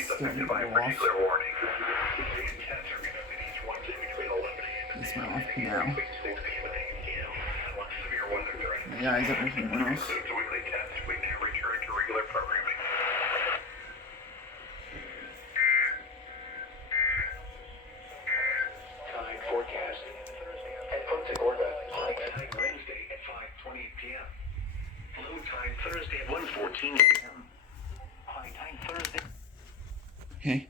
this still need to go off. This went off now. Yeah, eyes everything went off. Time forecast. At Punta Gorda, high tide Wednesday at 5:28 p.m. Low tide Thursday at 1:14 p.m. High tide Thursday. Okay.